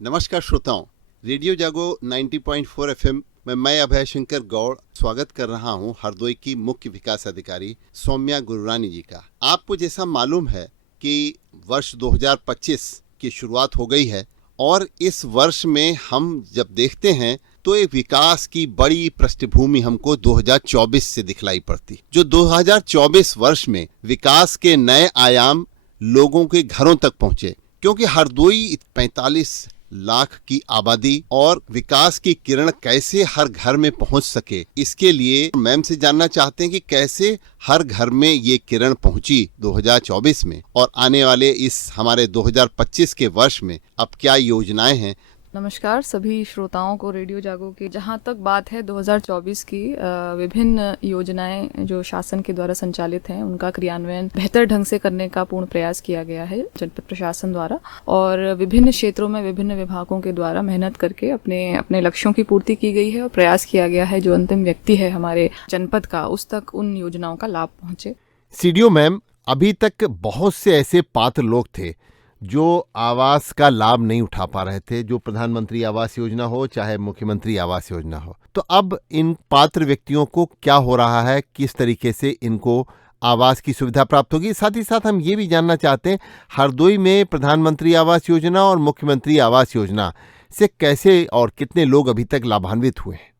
नमस्कार श्रोताओं, रेडियो जागो 90.4 एफएम में मैं अभय शंकर गौड़ स्वागत कर रहा हूं हरदोई की मुख्य विकास अधिकारी सौम्या गुरुरानी जी का। आपको जैसा मालूम है कि वर्ष 2025 की शुरुआत हो गई है और इस वर्ष में हम जब देखते हैं तो एक विकास की बड़ी पृष्ठभूमि हमको 2024 से दिखलाई पड़ती, जो 2024 वर्ष में विकास के नए आयाम लोगों के घरों तक पहुंचे, क्योंकि हरदोई 45 लाख की आबादी और विकास की किरण कैसे हर घर में पहुंच सके, इसके लिए मैम से जानना चाहते हैं कि कैसे हर घर में ये किरण पहुंची 2024 में और आने वाले इस हमारे 2025 के वर्ष में अब क्या योजनाएं हैं। नमस्कार सभी श्रोताओं को रेडियो जागो की। जहां तक बात है 2024 की, विभिन्न योजनाएं जो शासन के द्वारा संचालित हैं उनका क्रियान्वयन बेहतर ढंग से करने का पूर्ण प्रयास किया गया है जनपद प्रशासन द्वारा, और विभिन्न क्षेत्रों में विभिन्न विभागों के द्वारा मेहनत करके अपने अपने लक्ष्यों की पूर्ति की गई है और प्रयास किया गया है जो अंतिम व्यक्ति है हमारे जनपद का, उस तक उन योजनाओं का लाभ पहुंचे। सीडीओ मैम, अभी तक बहुत से ऐसे पात्र लोग थे जो आवास का लाभ नहीं उठा पा रहे थे, जो प्रधानमंत्री आवास योजना हो चाहे मुख्यमंत्री आवास योजना हो। तो अब इन पात्र व्यक्तियों को क्या हो रहा है, किस तरीके से इनको आवास की सुविधा प्राप्त होगी। साथ ही साथ हम ये भी जानना चाहते हैं हरदोई में प्रधानमंत्री आवास योजना और मुख्यमंत्री आवास योजना से कैसे और कितने लोग अभी तक लाभान्वित हुए हैं।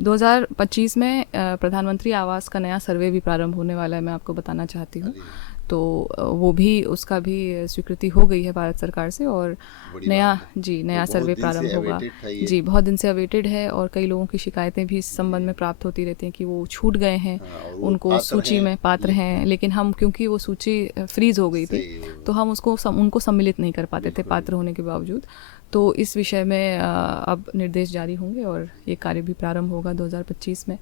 2025 में प्रधानमंत्री आवास का नया सर्वे भी प्रारंभ होने वाला है, मैं आपको बताना चाहती हूँ। तो वो भी, उसका भी स्वीकृति हो गई है भारत सरकार से और नया सर्वे प्रारंभ होगा। जी, बहुत दिन से अवेटेड है और कई लोगों की शिकायतें भी इस संबंध में प्राप्त होती रहती हैं कि वो छूट गए हैं, उनको सूची में पात्र हैं, लेकिन हम क्योंकि वो सूची फ्रीज हो गई थी तो हम उनको सम्मिलित नहीं कर पाते थे पात्र होने के बावजूद। तो इस विषय में अब निर्देश जारी होंगे और ये कार्य भी प्रारंभ होगा 2025 में।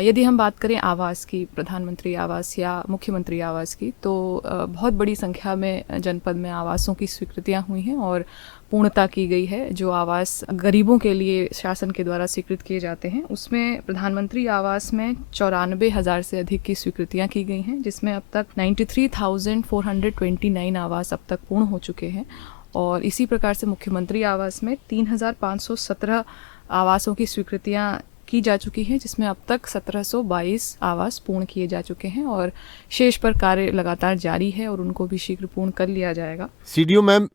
यदि हम बात करें आवास की, प्रधानमंत्री आवास या मुख्यमंत्री आवास की, तो बहुत बड़ी संख्या में जनपद में आवासों की स्वीकृतियां हुई हैं और पूर्णता की गई है। जो आवास गरीबों के लिए शासन के द्वारा स्वीकृत किए जाते हैं उसमें प्रधानमंत्री आवास में 94,000 से अधिक की स्वीकृतियां की गई हैं, जिसमें अब तक 93,429 आवास अब तक पूर्ण हो चुके हैं। और इसी प्रकार से मुख्यमंत्री आवास में 3,517 आवासों की स्वीकृतियां की जा चुकी है, जिसमें अब तक 1,722 आवास पूर्ण किए जा चुके हैं और शेष पर कार्य लगातार जारी है और उनको भी शीघ्र पूर्ण कर लिया जाएगा। सीडीओ मैम,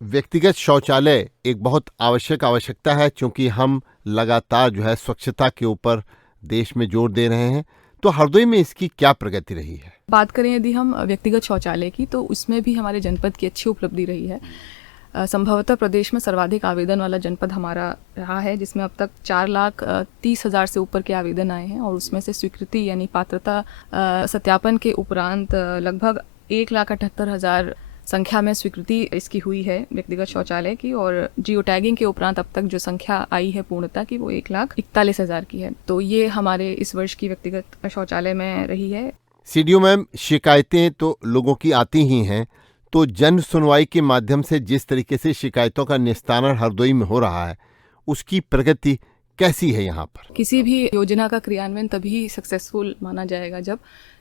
व्यक्तिगत शौचालय एक बहुत आवश्यकता है, क्योंकि हम लगातार जो है स्वच्छता के ऊपर देश में जोर दे रहे हैं। तो हरदोई में इसकी क्या प्रगति रही है? बात करें यदि हम व्यक्तिगत शौचालय की, तो उसमें भी हमारे जनपद की अच्छी उपलब्धि रही है। संभवतः प्रदेश में सर्वाधिक आवेदन वाला जनपद हमारा रहा है, जिसमें अब तक 4,30,000 से ऊपर के आवेदन आए हैं और उसमें से स्वीकृति यानी पात्रता सत्यापन के उपरांत लगभग 1,78,000 संख्या में स्वीकृति इसकी हुई है व्यक्तिगत शौचालय की, और जियो टैगिंग के उपरांत अब तक जो संख्या आई है पूर्णता की वो 1,41,000 की है। तो ये हमारे इस वर्ष की व्यक्तिगत शौचालय में रही है। सीडीओ मैम, शिकायतें तो लोगों की आती ही हैं, तो जन सुनवाई के माध्यम से जिस तरीके से शिकायतों का निस्तारण हरदोई में हो रहा है उसकी प्रगति कैसी है यहाँ पर? किसी भी योजना का क्रियान्वयन तभी सक्सेसफुल माना जाएगा जब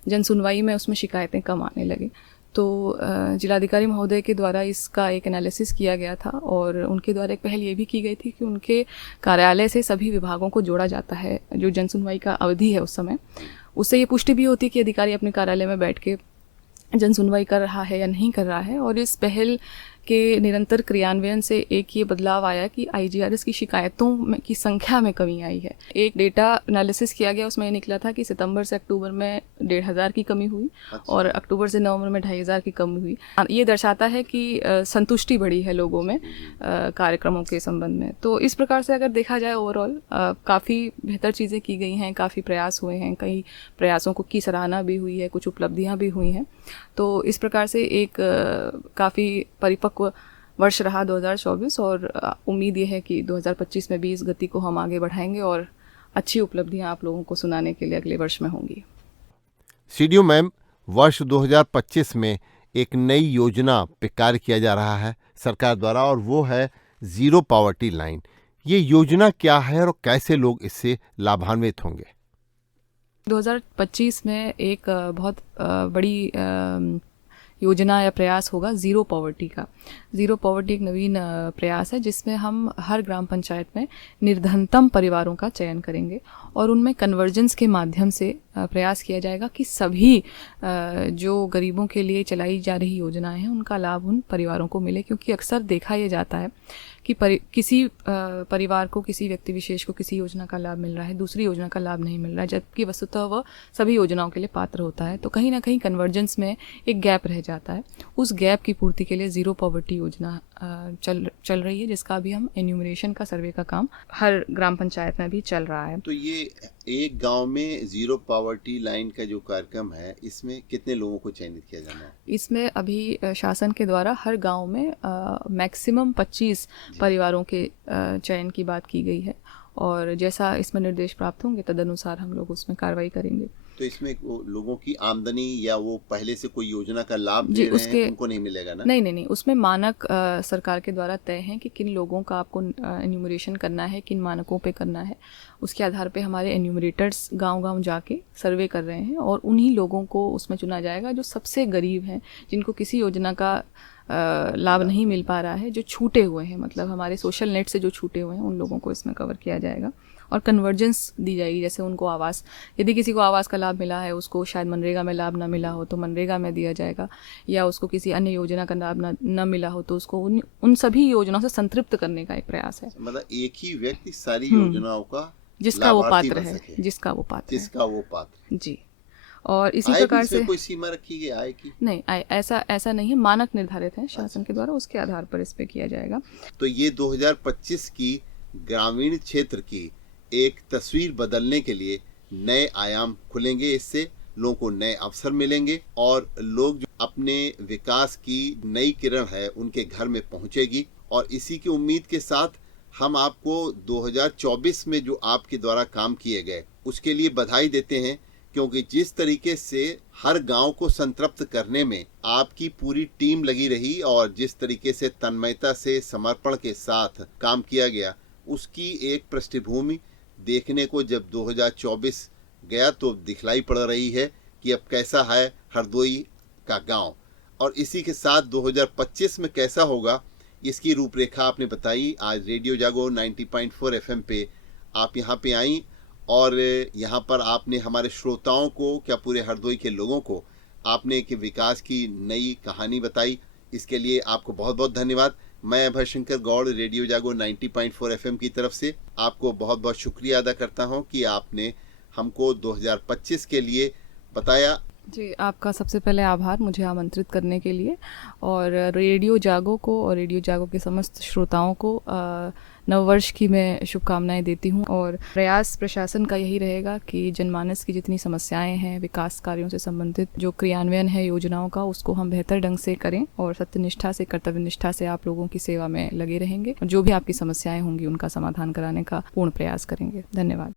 जन सुनवाई में उसमें शिकायतें कम आने लगे। तो जिलाधिकारी महोदय के द्वारा इसका एक एनालिसिस किया गया था और उनके द्वारा एक पहल ये भी की गई थी कि उनके कार्यालय से सभी विभागों को जोड़ा जाता है। जो जन सुनवाई का अवधि है उस समय, उससे ये पुष्टि भी होती है कि अधिकारी अपने कार्यालय में बैठ के जन सुनवाई कर रहा है या नहीं कर रहा है। और इस पहल के निरंतर क्रियान्वयन से एक ये बदलाव आया कि आईजीआरएस की शिकायतों की संख्या में कमी आई है। एक डेटा एनालिसिस किया गया, उसमें ये निकला था कि सितंबर से अक्टूबर में 1,500 की कमी हुई और अक्टूबर से नवंबर में 2,500 की कमी हुई। ये दर्शाता है कि संतुष्टि बढ़ी है लोगों में कार्यक्रमों के संबंध में। तो इस प्रकार से अगर देखा जाए ओवरऑल काफ़ी बेहतर चीज़ें की गई हैं, काफ़ी प्रयास हुए हैं, कई प्रयासों की सराहना भी हुई है, कुछ उपलब्धियाँ भी हुई हैं। तो इस प्रकार से एक काफ़ी परिपक्व वर्ष रहा 2024 और उम्मीद ये है कि 2025 में भी इस गति को हम आगे बढ़ाएंगे और अच्छी उपलब्धियां आप लोगों को सुनाने के लिए अगले वर्ष में होंगी। सीडीओ मैम, वर्ष 2025 में एक नई योजना पे कार्य किया जा रहा है सरकार द्वारा और वो है जीरो पॉवर्टी लाइन। ये योजना क्या है और कैसे लोग इससे लाभान्वित होंगे? 2025 में एक बहुत बड़ी योजना या प्रयास होगा ज़ीरो पॉवर्टी का। ज़ीरो पॉवर्टी एक नवीन प्रयास है जिसमें हम हर ग्राम पंचायत में निर्धनतम परिवारों का चयन करेंगे और उनमें कन्वर्जेंस के माध्यम से प्रयास किया जाएगा कि सभी जो गरीबों के लिए चलाई जा रही योजनाएं हैं उनका लाभ उन परिवारों को मिले, क्योंकि अक्सर देखा ये जाता है कि किसी परिवार को, किसी व्यक्ति विशेष को किसी योजना का लाभ मिल रहा है, दूसरी योजना का लाभ नहीं मिल रहा है, जबकि वस्तुतः वह सभी योजनाओं के लिए पात्र होता है। तो कहीं ना कहीं कन्वर्जेंस में एक गैप रह जाता है। उस गैप की पूर्ति के लिए ज़ीरो पॉवर्टी योजना चल रही है, जिसका अभी हम एन्यूमरेशन का सर्वे का काम हर ग्राम पंचायत में भी चल रहा है। तो ये एक गांव में जीरो पॉवर्टी लाइन का जो कार्यक्रम है, इसमें कितने लोगों को चयनित किया जाना है? इसमें अभी शासन के द्वारा हर गांव में मैक्सिमम 25 परिवारों के चयन की बात की गई है और जैसा इसमें निर्देश प्राप्त होंगे तदनुसार हम लोग उसमें कार्रवाई करेंगे। तो इसमें लोगों की आमदनी या वो पहले से कोई योजना का लाभ ले रहे हैं उनको नहीं मिलेगा ना? नहीं, उसमें मानक सरकार के द्वारा तय हैं कि किन लोगों का आपको एन्यूमरेशन करना है, किन मानकों पे करना है। उसके आधार पे हमारे एन्यूमरेटर्स गांव-गांव जाके सर्वे कर रहे हैं और उन्हीं लोगों को उसमें चुना जाएगा जो सबसे गरीब हैं, जिनको किसी योजना का लाभ नहीं मिल पा रहा है, जो छूटे हुए हैं, मतलब हमारे सोशल नेट से जो छूटे हुए हैं उन लोगों को इसमें कवर किया जाएगा और कन्वर्जेंस दी जाएगी। जैसे उनको आवास, यदि किसी को आवास का लाभ मिला है, उसको शायद मनरेगा में लाभ ना मिला हो तो मनरेगा में दिया जाएगा, या उसको किसी अन्य योजना का लाभ न मिला हो तो उसको उन सभी योजनाओं से संतृप्त करने का एक प्रयास है। मतलब एक ही व्यक्ति सारी योजनाओं का जिसका वो पात्र है, जिसका वो पात्र जी। और इसी प्रकार से कोई सीमा रखी गई आय की? नहीं, ऐसा नहीं है, मानक निर्धारित है शासन के द्वारा, उसके आधार पर इस पे किया जाएगा। तो ये 2025 की ग्रामीण क्षेत्र की एक तस्वीर बदलने के लिए नए आयाम खुलेंगे। इससे लोगों को नए अवसर मिलेंगे और लोग जो अपने विकास की नई किरण है उनके घर में पहुंचेगी। और इसी की उम्मीद के साथ हम आपको 2024 में जो आपके द्वारा काम किए गए उसके लिए बधाई देते हैं, क्योंकि जिस तरीके से हर गांव को संतृप्त करने में आपकी पूरी टीम लगी रही और जिस तरीके से तन्मयता से समर्पण के साथ काम किया गया, उसकी एक पृष्ठभूमि देखने को जब 2024 गया तो दिखलाई पड़ रही है कि अब कैसा है हरदोई का गांव, और इसी के साथ 2025 में कैसा होगा इसकी रूपरेखा आपने बताई। आज रेडियो जागो 90.4 FM पे आप यहाँ पे आई और यहाँ पर आपने हमारे श्रोताओं को, क्या पूरे हरदोई के लोगों को आपने एक विकास की नई कहानी बताई। इसके लिए आपको बहुत बहुत धन्यवाद। मैं अभय शंकर गौड़ रेडियो जागो 90.4 FM की तरफ से आपको बहुत बहुत शुक्रिया अदा करता हूँ कि आपने हमको 2025 के लिए बताया। जी, आपका सबसे पहले आभार मुझे आमंत्रित करने के लिए, और रेडियो जागो को और रेडियो जागो के समस्त श्रोताओं को नववर्ष की मैं शुभकामनाएं देती हूं। और प्रयास प्रशासन का यही रहेगा कि जनमानस की जितनी समस्याएं हैं, विकास कार्यों से संबंधित जो क्रियान्वयन है योजनाओं का, उसको हम बेहतर ढंग से करें और सत्यनिष्ठा से, कर्तव्यनिष्ठा से आप लोगों की सेवा में लगे रहेंगे। जो भी आपकी समस्याएं होंगी उनका समाधान कराने का पूर्ण प्रयास करेंगे। धन्यवाद।